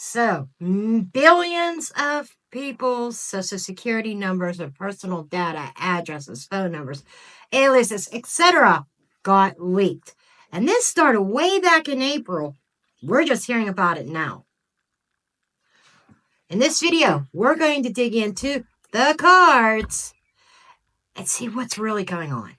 So, billions of people's social security numbers and personal data, addresses, phone numbers, aliases, etc. got leaked. And this started way back in April. We're just hearing about it now. In this video, we're going to dig into the cards and see what's really going on.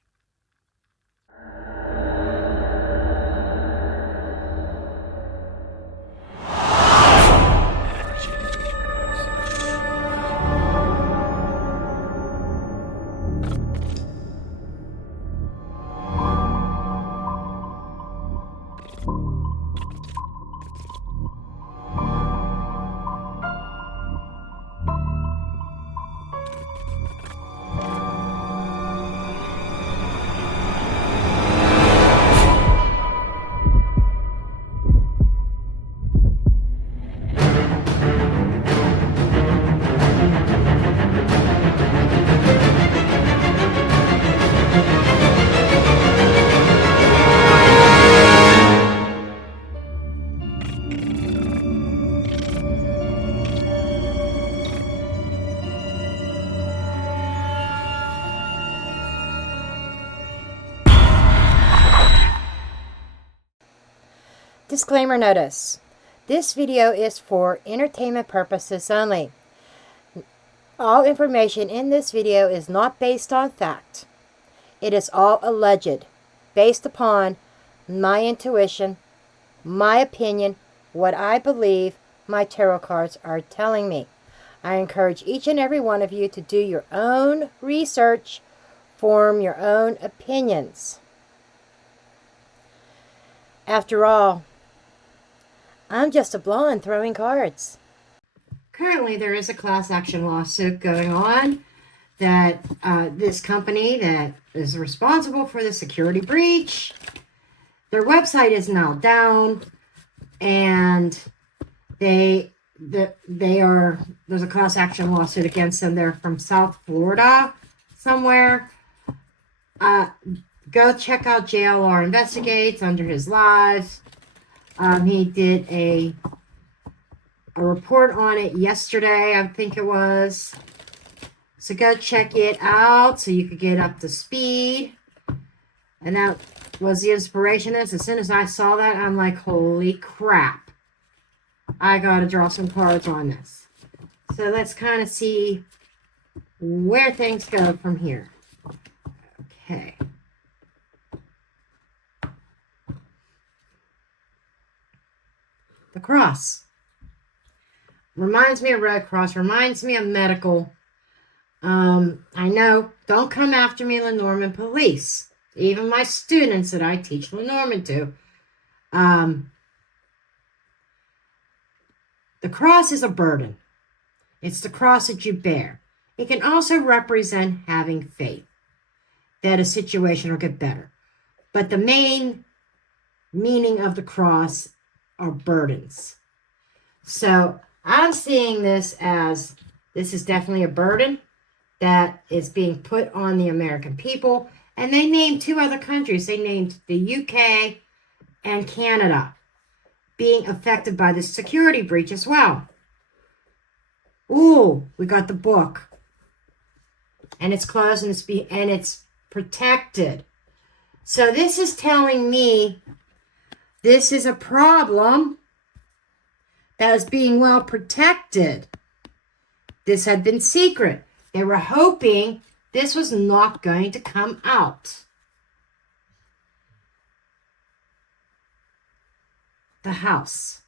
Disclaimer notice. This video is for entertainment purposes only. All information in this video is not based on fact. It is all alleged, based upon my intuition, my opinion, what I believe my tarot cards are telling me. I encourage each and every one of you to do your own research, form your own opinions. After all, I'm just a blonde throwing cards. Currently, there is a class action lawsuit going on that this company that is responsible for the security breach, their website is now down, and there's a class action lawsuit against them. They're from South Florida somewhere. Go check out JLR Investigates under his lives. He did a report on it yesterday, I think it was. So go check it out so you could get up to speed. And that was the inspiration. As soon as I saw that, I'm like, holy crap. I got to draw some cards on this. So let's kind of see where things go from here. Okay. The cross. Reminds me of Red Cross. Reminds me of medical. I know. Don't come after me, Lenormand police. Even my students that I teach Lenormand to. The cross is a burden. It's the cross that you bear. It can also represent having faith that a situation will get better. But the main meaning of the cross are burdens. So I'm seeing this as this is definitely a burden that is being put on the American people. And they named two other countries. They named the UK and Canada being affected by the security breach as well. Ooh, we got the book. And it's closed and it's protected. So this is telling me this is a problem that was being well protected. This had been secret. They were hoping this was not going to come out. The house.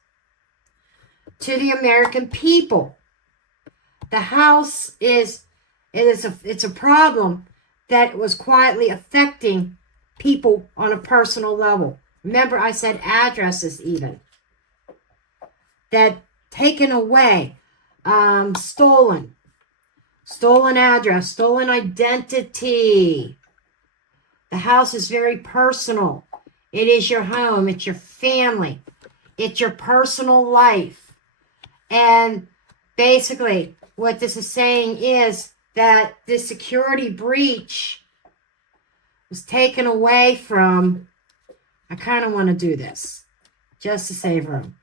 To the American people. The house it's a problem that was quietly affecting people on a personal level. Remember, I said addresses even. That taken away, stolen. Stolen address, stolen identity. The house is very personal. It is your home. It's your family. It's your personal life. And basically, what this is saying is that this security breach was taken away from. I kind of want to do this just to save room.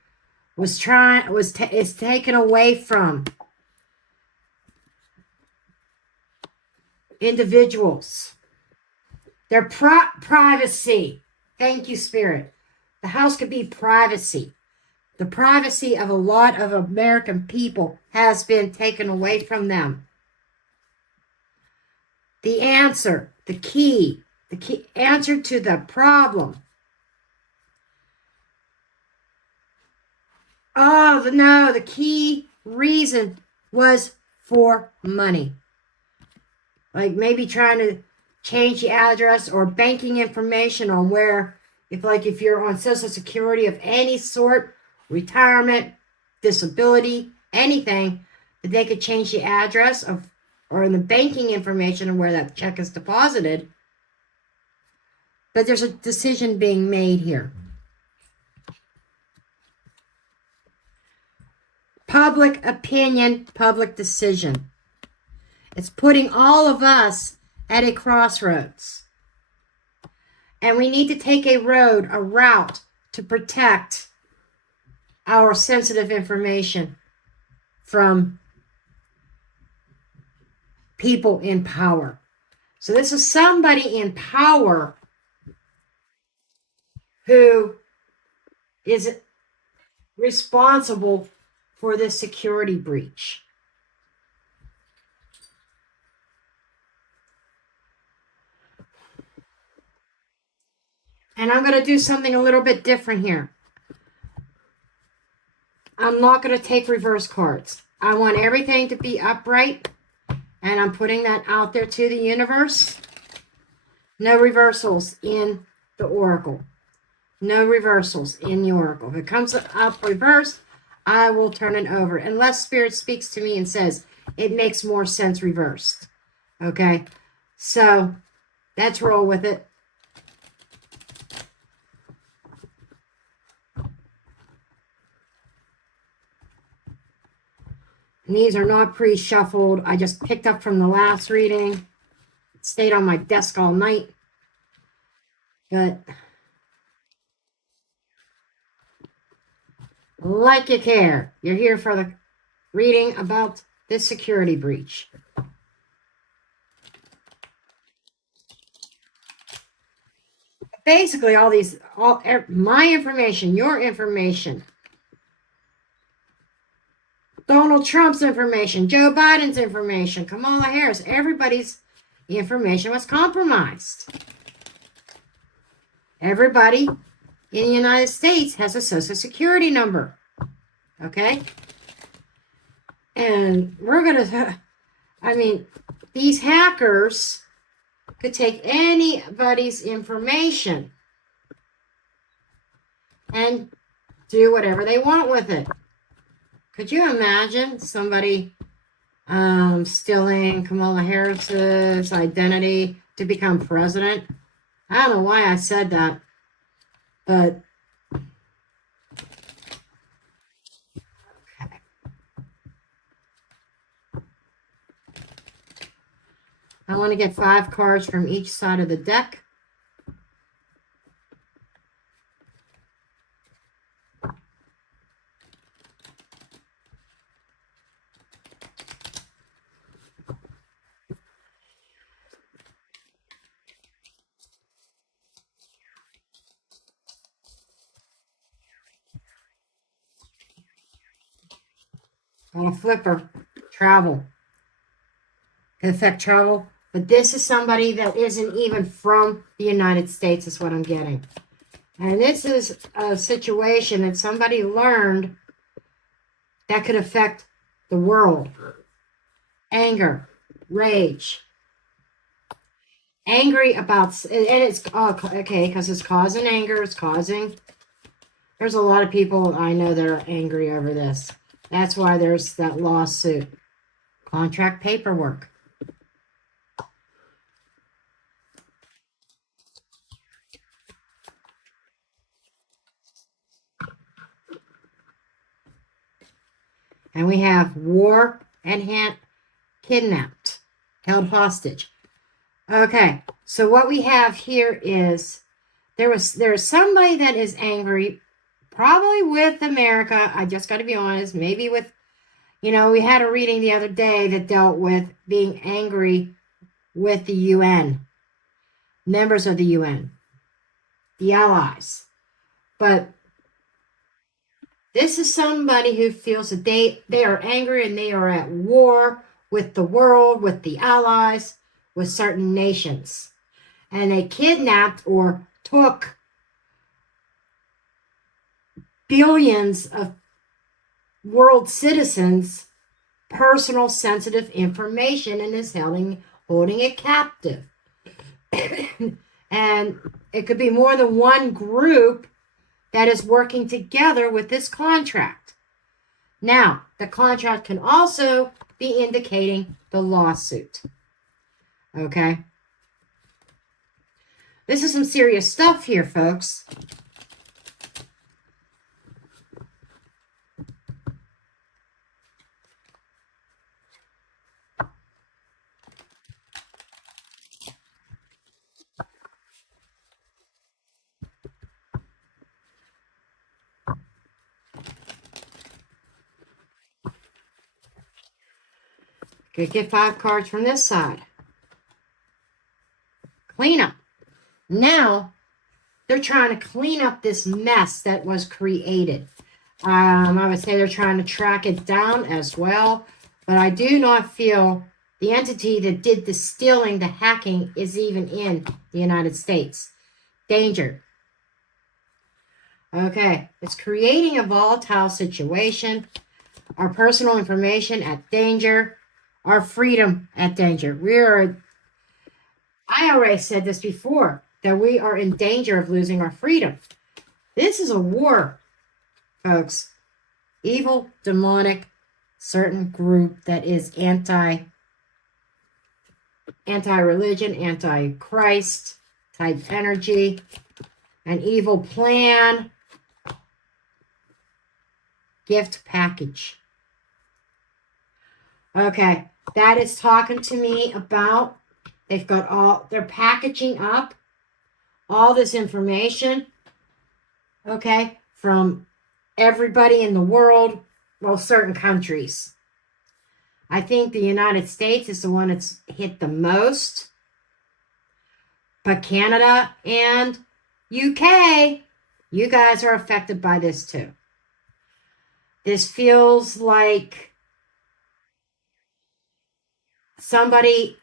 is taken away from individuals. Their privacy. Thank you, Spirit. The house could be privacy. The privacy of a lot of American people has been taken away from them. The answer, the key answer to the problem. Oh, no, the key reason was for money. Like maybe trying to change the address or banking information on where, if you're on Social Security of any sort, retirement, disability, anything, that they could change the address of or in the banking information of where that check is deposited. But there's a decision being made here. Public opinion, public decision. It's putting all of us at a crossroads. And we need to take a route to protect our sensitive information from people in power. So this is somebody in power who is responsible for this security breach. And I'm going to do something a little bit different here. I'm not going to take reverse cards. I want everything to be upright. And I'm putting that out there to the universe. No reversals in the oracle. No reversals in the oracle. If it comes up reversed, I will turn it over. Unless Spirit speaks to me and says, it makes more sense reversed. Okay? So, let's roll with it. And these are not pre-shuffled. I just picked up from the last reading. It stayed on my desk all night. But like you care, you're here for the reading about this security breach. Basically, my information, your information, Donald Trump's information, Joe Biden's information, Kamala Harris, everybody's information was compromised. Everybody in the United States has a Social Security number. Okay? And we're going to, these hackers could take anybody's information and do whatever they want with it. Could you imagine somebody stealing Kamala Harris's identity to become president? I don't know why I said that, but okay. I want to get 5 cards from each side of the deck. On a flipper, travel. Can affect travel. But this is somebody that isn't even from the United States is what I'm getting. And this is a situation that somebody learned that could affect the world. Anger, rage. Angry about, and it's, okay, because it's causing anger, it's causing, there's a lot of people I know that are angry over this. That's why there's that lawsuit. Contract paperwork. And we have war and kidnapped, held hostage. Okay, so what we have here is there is somebody that is angry, probably with America. I just got to be honest. Maybe with, we had a reading the other day that dealt with being angry with the UN, members of the UN, the allies. But this is somebody who feels that they are angry and they are at war with the world, with the allies, with certain nations. And they kidnapped or took billions of world citizens' personal sensitive information and is holding it captive. And it could be more than one group that is working together with this contract. Now, the contract can also be indicating the lawsuit. Okay? This is some serious stuff here, folks. Could get 5 cards from this side. Clean up. Now, they're trying to clean up this mess that was created. I would say they're trying to track it down as well. But I do not feel the entity that did the stealing, the hacking, is even in the United States. Danger. Okay, it's creating a volatile situation. Our personal information at danger. Our freedom at danger. I already said this before, that we are in danger of losing our freedom. This is a war, folks. Evil, demonic, certain group that is anti-religion, anti-Christ type energy, an evil plan, gift package. Okay, that is talking to me about, they're packaging up all this information, okay, from everybody in the world, well, certain countries. I think the United States is the one that's hit the most, but Canada and UK, you guys are affected by this too. This feels like somebody,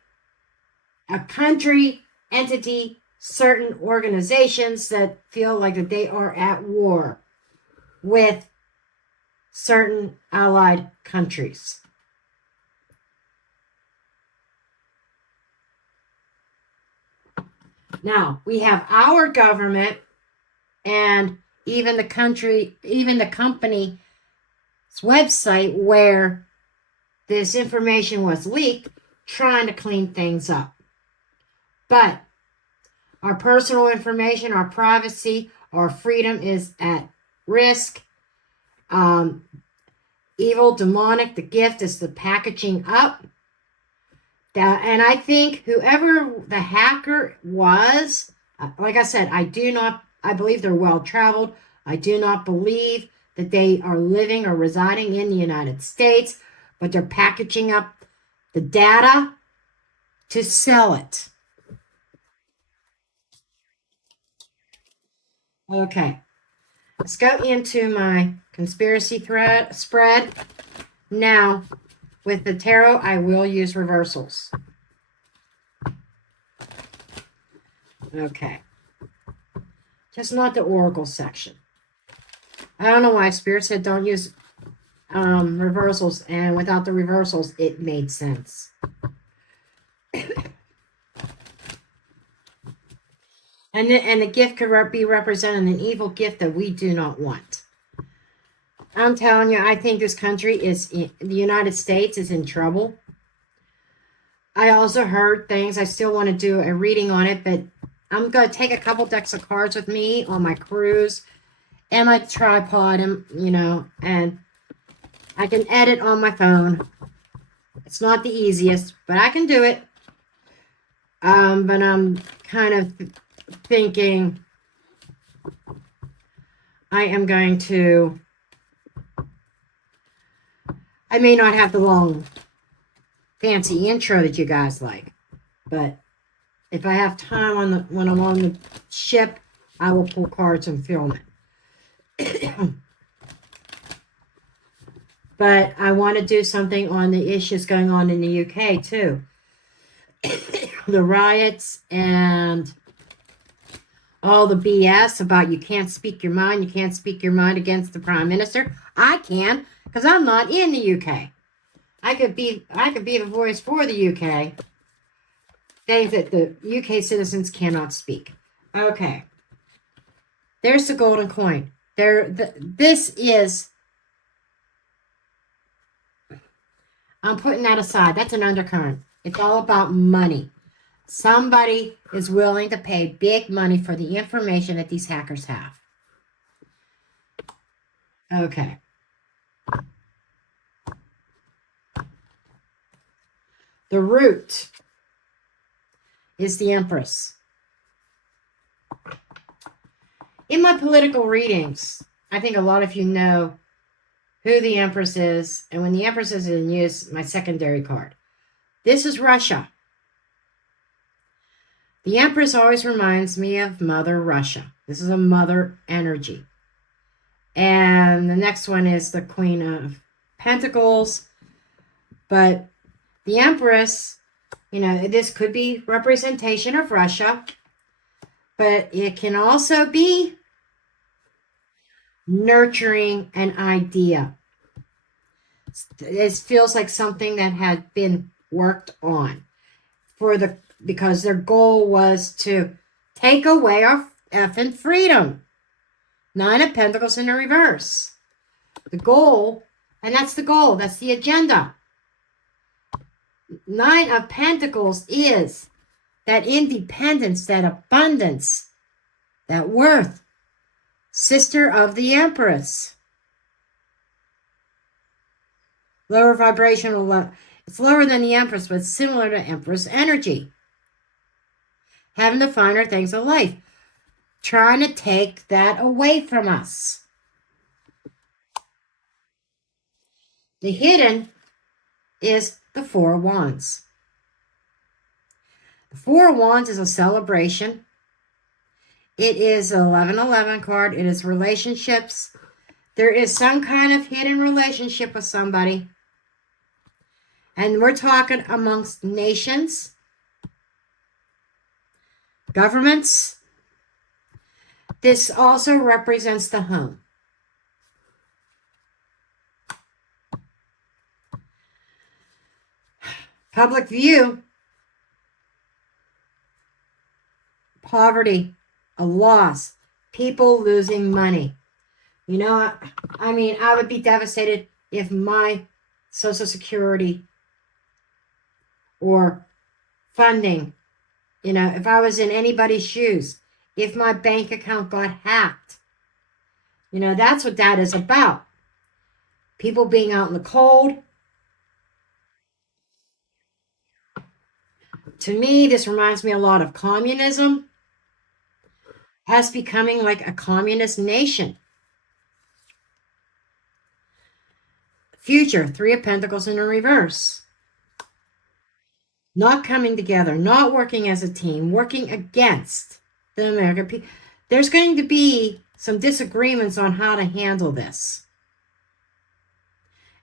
a country, entity, certain organizations that feel like that they are at war with certain allied countries. Now, we have our government and even the company's website where this information was leaked, trying to clean things up. But our personal information, our privacy, our freedom is at risk. Evil, demonic, the gift is the packaging up. And I think whoever the hacker was, like I said, I believe they're well-traveled. I do not believe that they are living or residing in the United States, but they're packaging up the data to sell it. Okay, let's go into my conspiracy spread. Now, with the tarot, I will use reversals. Okay. Just not the oracle section. I don't know why Spirit said don't use reversals, and without the reversals, it made sense. And the gift could be representing an evil gift that we do not want. I'm telling you, I think this country the United States is in trouble. I also heard things. I still want to do a reading on it, but I'm going to take a couple decks of cards with me on my cruise and my tripod, and I can edit on my phone. It's not the easiest, but I can do it. But I'm kind of thinking I am going to, I may not have the long, fancy intro that you guys like, but if I have time when I'm on the ship, I will pull cards and film it. But I want to do something on the issues going on in the UK too. The riots and all the BS about you can't speak your mind, you can't speak your mind against the Prime Minister. I can, because I'm not in the UK. I could be the voice for the UK. Things that the UK citizens cannot speak. Okay. There's the golden coin. This is, I'm putting that aside. That's an undercurrent. It's all about money. Somebody is willing to pay big money for the information that these hackers have. Okay. The root is the Empress. In my political readings, I think a lot of you know who the Empress is, and when the Empress is in use, my secondary card. This is Russia. The Empress always reminds me of Mother Russia. This is a mother energy. And the next one is the Queen of Pentacles. But the Empress, this could be representation of Russia, but it can also be nurturing an idea. This feels like something that had been worked on because their goal was to take away our effing freedom. 9 of Pentacles in the reverse. The goal, and that's the goal, that's the agenda. 9 of Pentacles is that independence, that abundance, that worth. Sister of the Empress. Lower vibrational, it's lower than the Empress, but similar to Empress energy. Having the finer things of life. Trying to take that away from us. The hidden is the 4 of Wands. The 4 of Wands is a celebration. It is an 1111 card. It is relationships. There is some kind of hidden relationship with somebody. And we're talking amongst nations, governments. This also represents the home. Public view. Poverty. A loss. People losing money. I would be devastated if my Social Security or funding, if I was in anybody's shoes, if my bank account got hacked. That's what that is about. People being out in the cold. To me, this reminds me a lot of communism. Us becoming like a communist nation. Future, 3 of Pentacles in a reverse. Not coming together, not working as a team, working against the American people. There's going to be some disagreements on how to handle this.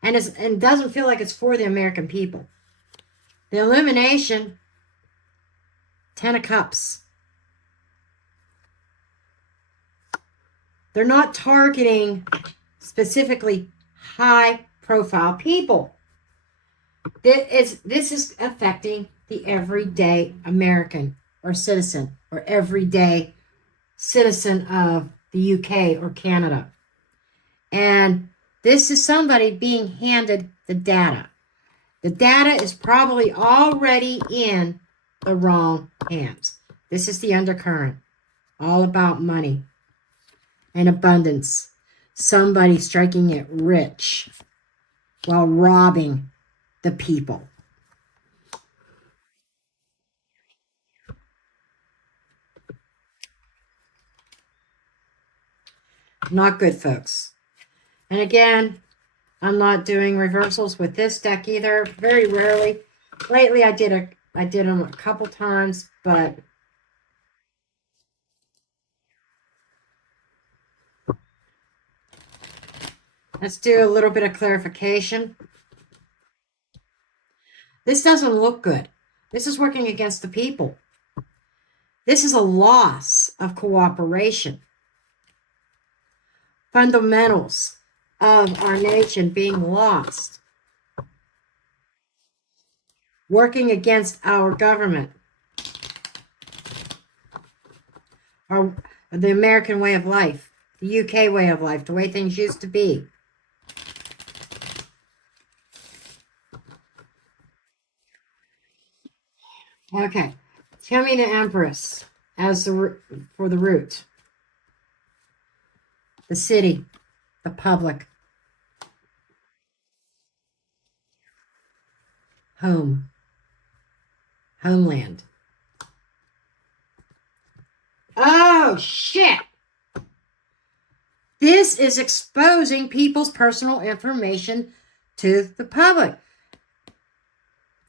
And it doesn't feel like it's for the American people. The elimination, 10 of Cups. They're not targeting specifically high-profile people. This is affecting the everyday American or citizen or everyday citizen of the UK or Canada. And this is somebody being handed the data. The data is probably already in the wrong hands. This is the undercurrent. All about money and abundance. Somebody striking it rich while robbing the people. Not good, folks. And again, I'm not doing reversals with this deck either. Very rarely. Lately, I did them a couple times, but let's do a little bit of clarification. This doesn't look good. This is working against the people. This is a loss of cooperation. Fundamentals of our nation being lost. Working against our government. The American way of life. The UK way of life. The way things used to be. Okay. Tell me the Empress as for the root. The city. The public. Home. Homeland. Oh, shit. This is exposing people's personal information to the public.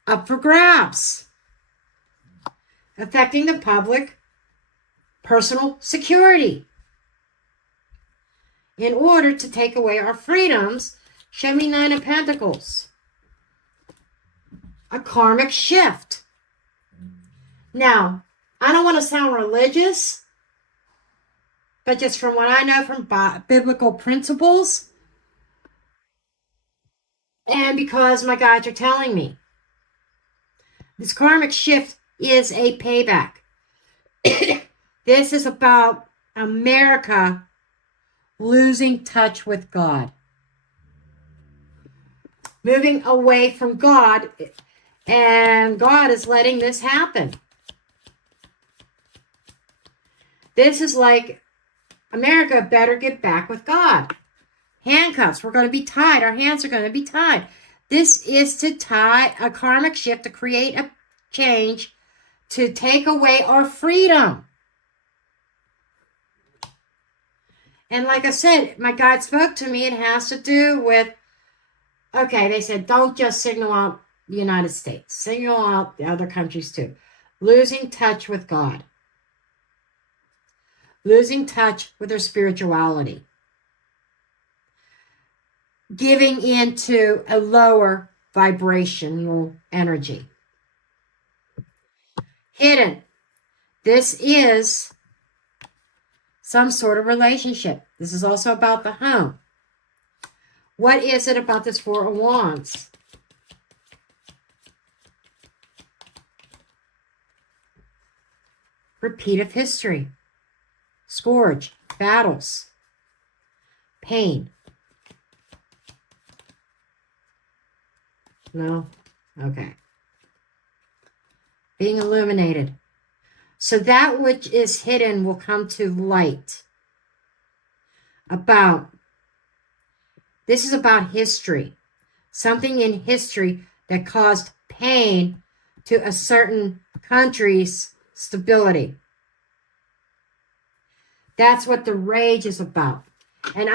Up for grabs. Affecting the public personal security. In order to take away our freedoms, show me Nine of Pentacles. A karmic shift. Now, I don't want to sound religious, but just from what I know from biblical principles, and because my guides are telling me, this karmic shift is a payback. This is about America losing touch with God. Moving away from God, and God is letting this happen. This is like, America better get back with God. Handcuffs, we're going to be tied. Our hands are going to be tied. This is to tie a karmic shift, to create a change, to take away our freedom. And like I said, my guide spoke to me. It has to do with, okay, they said, don't just signal out the United States. Signal out the other countries too. Losing touch with God. Losing touch with their spirituality. Giving into a lower vibrational energy. Hidden. This is some sort of relationship. This is also about the home. What is it about this Four of Wands? Repeat of history. Scourge. Battles. Pain. No? Okay. Being illuminated. So that which is hidden will come to light. This is about history. Something in history that caused pain to a certain country's stability. That's what the rage is about. And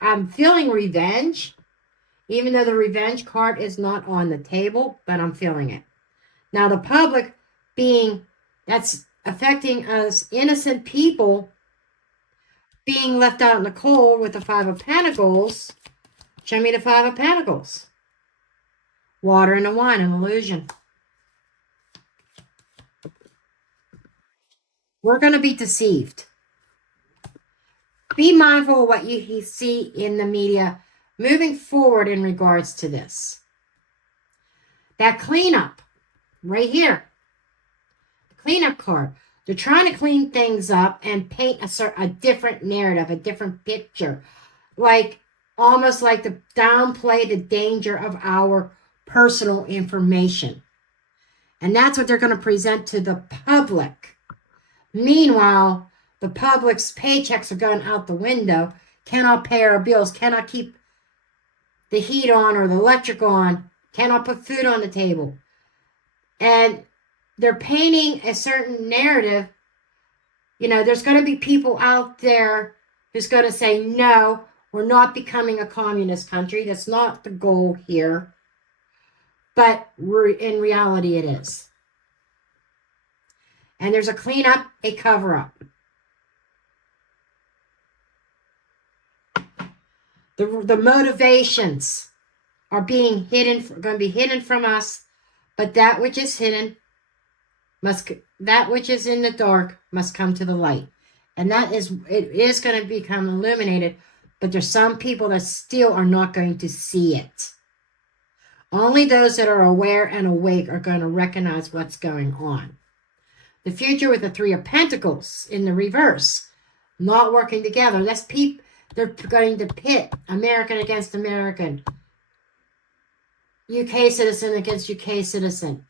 I'm feeling revenge, even though the revenge card is not on the table, but I'm feeling it. Now the public that's affecting us innocent people being left out in the cold with the Five of Pentacles. Show me the Five of Pentacles. Water and the wine, an illusion. We're going to be deceived. Be mindful of what you see in the media moving forward in regards to this. That cleanup right here. The cleanup card. They're trying to clean things up and paint a different narrative, a different picture. Almost like to downplay the danger of our personal information. And that's what they're going to present to the public. Meanwhile, the public's paychecks are going out the window, cannot pay our bills, cannot keep the heat on or the electric on, cannot put food on the table. And they're painting a certain narrative. There's going to be people out there who's going to say, no, we're not becoming a communist country. That's not the goal here. But in reality, it is. And there's a cleanup, a cover-up. The motivations are being hidden, going to be hidden from us, but that which is hidden that which is in the dark must come to the light. And it is going to become illuminated, but there's some people that still are not going to see it. Only those that are aware and awake are going to recognize what's going on. The future with the Three of Pentacles in the reverse, not working together. They're going to pit American against American, UK citizen against UK citizen,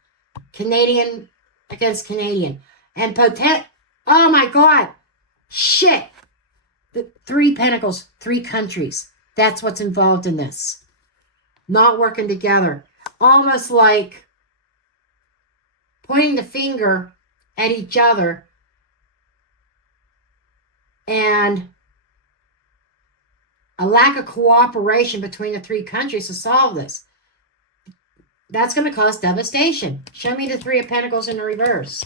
Canadian against Canadian, and oh my God, shit. The Three Pentacles, three countries. That's what's involved in this. Not working together. Almost like pointing the finger at each other and a lack of cooperation between the three countries to solve this. That's going to cause devastation. Show me the Three of Pentacles in the reverse.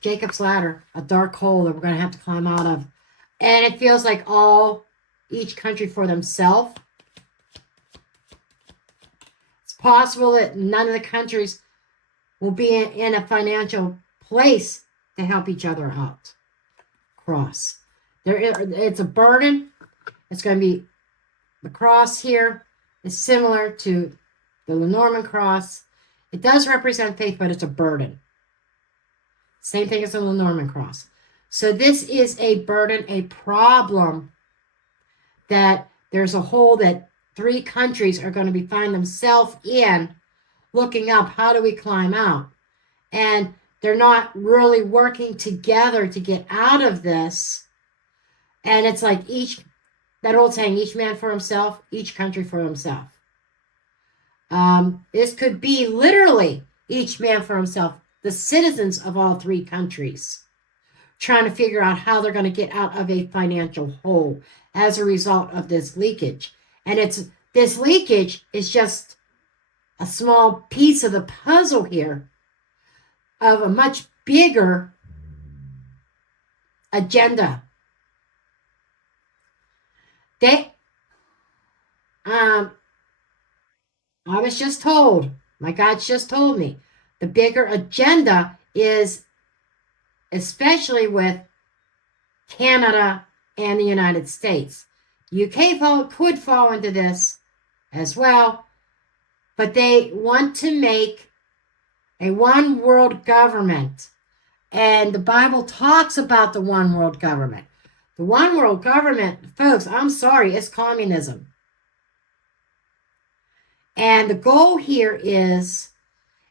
Jacob's Ladder, a dark hole that we're going to have to climb out of. And it feels like each country for themselves. It's possible that none of the countries will be in a financial place to help each other out. Cross. It's a burden. It's going to be, the cross here is similar to the LENORMAND cross. It does represent faith, but it's a burden. Same thing as the LENORMAND cross. So this is a burden, a problem, that there's a hole that three countries are going to find themselves in, looking up, how do we climb out? And they're not really working together to get out of this. And it's like that old saying, each man for himself, each country for himself. This could be literally each man for himself, the citizens of all three countries, trying to figure out how they're going to get out of a financial hole as a result of this leakage. And this leakage is just a small piece of the puzzle here of a much bigger agenda. I was just told, my guides just told me, the bigger agenda is, especially with Canada and the United States. UK could fall into this as well, but they want to make a one world government. And the Bible talks about the one world government. The one world government, folks, I'm sorry, it's communism. And the goal here is,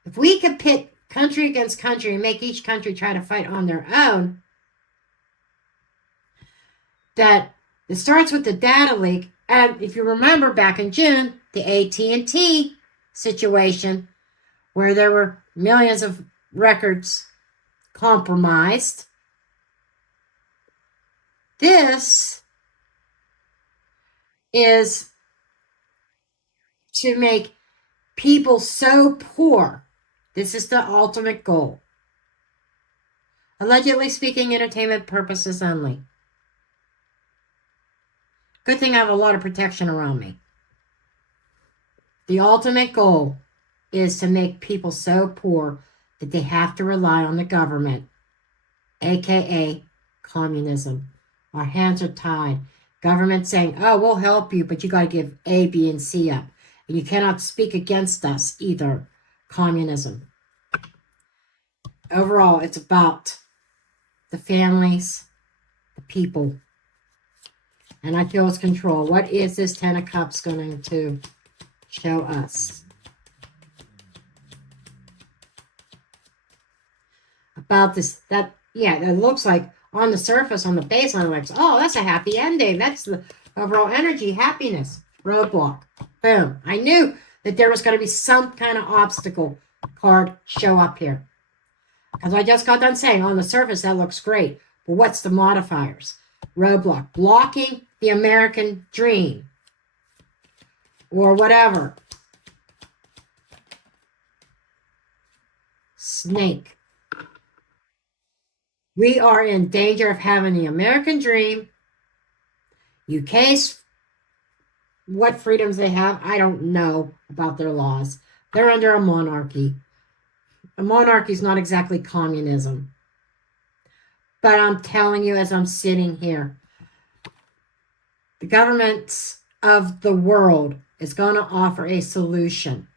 if we could pit country against country and make each country try to fight on their own, that it starts with the data leak. And if you remember back in June, the AT&T situation, where there were millions of records compromised. This is to make people so poor. This is the ultimate goal. Allegedly speaking, entertainment purposes only. Good thing I have a lot of protection around me. The ultimate goal is to make people so poor that they have to rely on the government, aka communism. Our hands are tied. Government saying, oh, we'll help you, but you got to give A, B, and C up. And you cannot speak against us either. Communism. Overall, it's about the families, the people. And I feel it's control. What is this Ten of Cups going to show us? About this, that looks like on the surface, on the baseline, like, oh, that's a happy ending. That's the overall energy, happiness. Roadblock. Boom. I knew that there was going to be some kind of obstacle card show up here. Because I just got done saying on the surface that looks great. But what's the modifiers? Roadblock. Blocking the American dream. Or whatever. Snake. We are in danger of having the American dream. UK's, what freedoms they have, I don't know about their laws. They're under a monarchy. A monarchy is not exactly communism. But I'm telling you, as I'm sitting here, the governments of the world is going to offer a solution.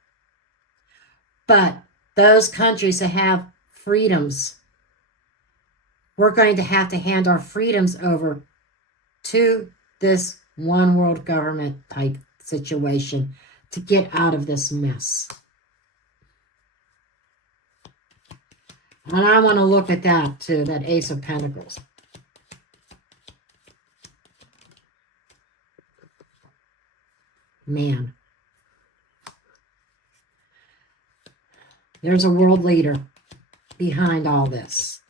But those countries that have freedoms, we're going to have to hand our freedoms over to this one world government type situation to get out of this mess. And I want to look at that too, that Ace of Pentacles. Man. There's a world leader behind all this.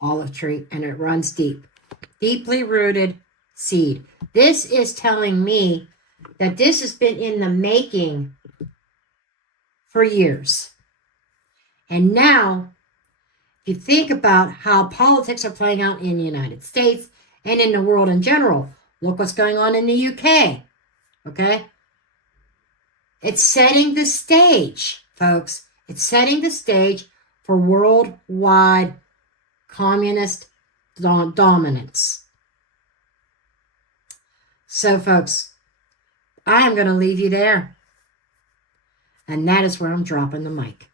Olive tree, and it runs deep. Deeply rooted seed. This is telling me that this has been in the making for years. And now, if you think about how politics are playing out in the United States and in the world in general, look what's going on in the UK. Okay? It's setting the stage, folks. It's setting the stage for worldwide communist dominance. So, folks, I am going to leave you there. And that is where I'm dropping the mic.